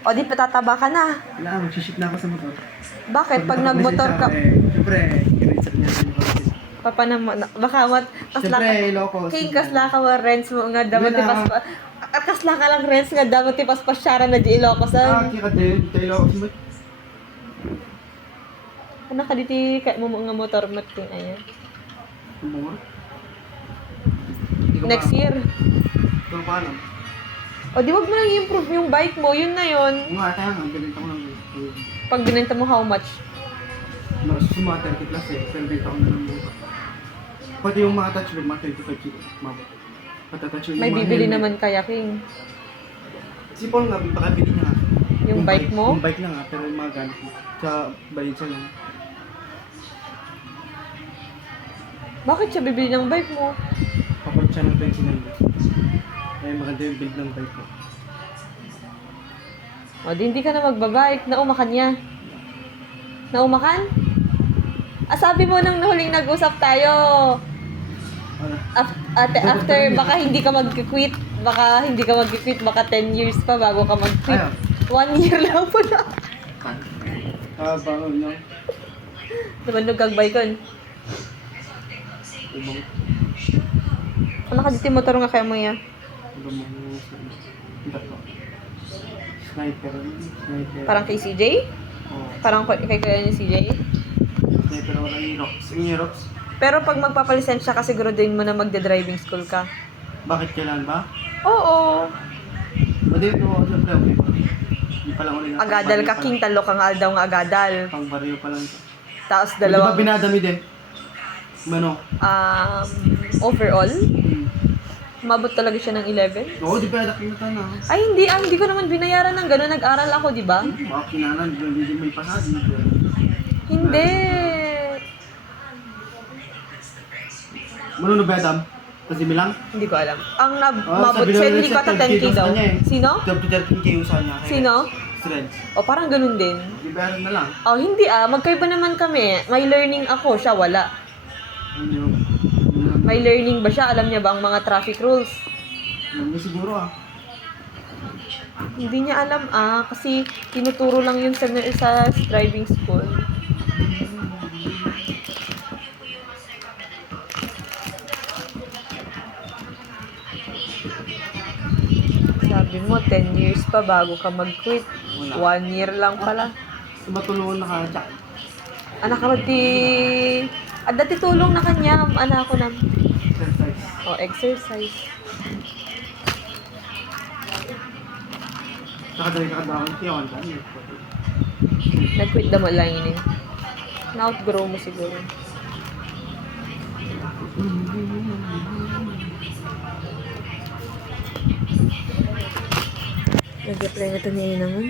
O di patataba ka na. Wala, magsiship na ako sa motor. Bakit? Pag nagmotor ka, Siyempre, kinitsak niya sa motor. baka kasla Siyempre, ka. loko. King kasla ka mo, rents mo nga dapat Wala. tipas pa. At kasla ka lang rents nga dapat tipas pa syara na di Ilocos-an. Kaya din, tayo loko. Ano ka diti ka mo nga motor mat king ayan. Kumura. Next year. Ito pa alam. O di wag mo lang i-improve yung bike mo, yun na yun. Nga, kaya nga, binenta ko lang. Pag binenta mo how much? Sumata 30 plus eh, pero binenta ko na lang buka. Pati yung mga touch bag, mga 25 kilo. Patatouch yung May mga bibili helmet. naman kaya king. Si Paul nga, pakabili niya nga. Yung bike mo? Yung bike lang nga, pero yung mga gamit mo. Sa bayad siya lang. Bakit siya bibili ng bike mo? Papalit siya ng 29. Ay, maganda yung build ng bike ko. O di hindi ka na magbabike, naumakan niya. Naumakan? Sabi mo nung huling nag-usap tayo. Ano? After, baka hindi ka mag-quit. Baka 10 years pa bago ka mag-quit. Ayaw. 1 year lang pala. Bago niya. Naman kag bike Ibang, Ano ka dito motor nga kaya mo yan? ibang mga tatlo. Sniper. Parang kay CJ? Oo. Parang kay kaya ni CJ? Sniper, wala yung Rox. Yung Rox. Pero pag magpapalisensya ka, siguro din mo na magde-driving school ka. Bakit kailan ba? Oo. Madali ito ako siyempre, okay ba? Hindi pa lang ulit. Agadal ka, king talo ka nga daw nga agadal. Pang barrio pa lang ito. Tapos Di ba dalawang, binadami din? Ano? overall, umabot talaga siya ng 11. Oo, di ba nakita na? Ay, hindi ko naman binayaran ng gano'n. Nag-aral ako, di ba? Mga kinanan, hindi may pasad. Hindi. Ano na bedam? Kasi bilang? Hindi ko alam. Ang Oh, mabot sabi siya, naman hindi siya, ko ata 10K 12K daw. sa kanya eh. Sino? 12 to 13K yung sa kanya. Sino? Friends. O, parang ganun din. Di ba na lang? Oh, hindi magkaiba naman kami. May learning ako, siya wala. Ano yung... May learning ba siya? Alam niya ba ang mga traffic rules? Ano siguro ah. Hindi niya alam kasi tinuturo lang yun sa driving school. Sabi mo, 10 years pa bago ka mag-quit. Wala. 1 year lang pala. Sa matulungan na ka, Anak ka dati tulong na kanya, anak ko na. exercise. Exercise. Nakadali ka kadawang tiyawan ka. Nag-quit na mo lang yun eh. Na-outgrow mo siguro. Nag-reply na ito niya yun naman.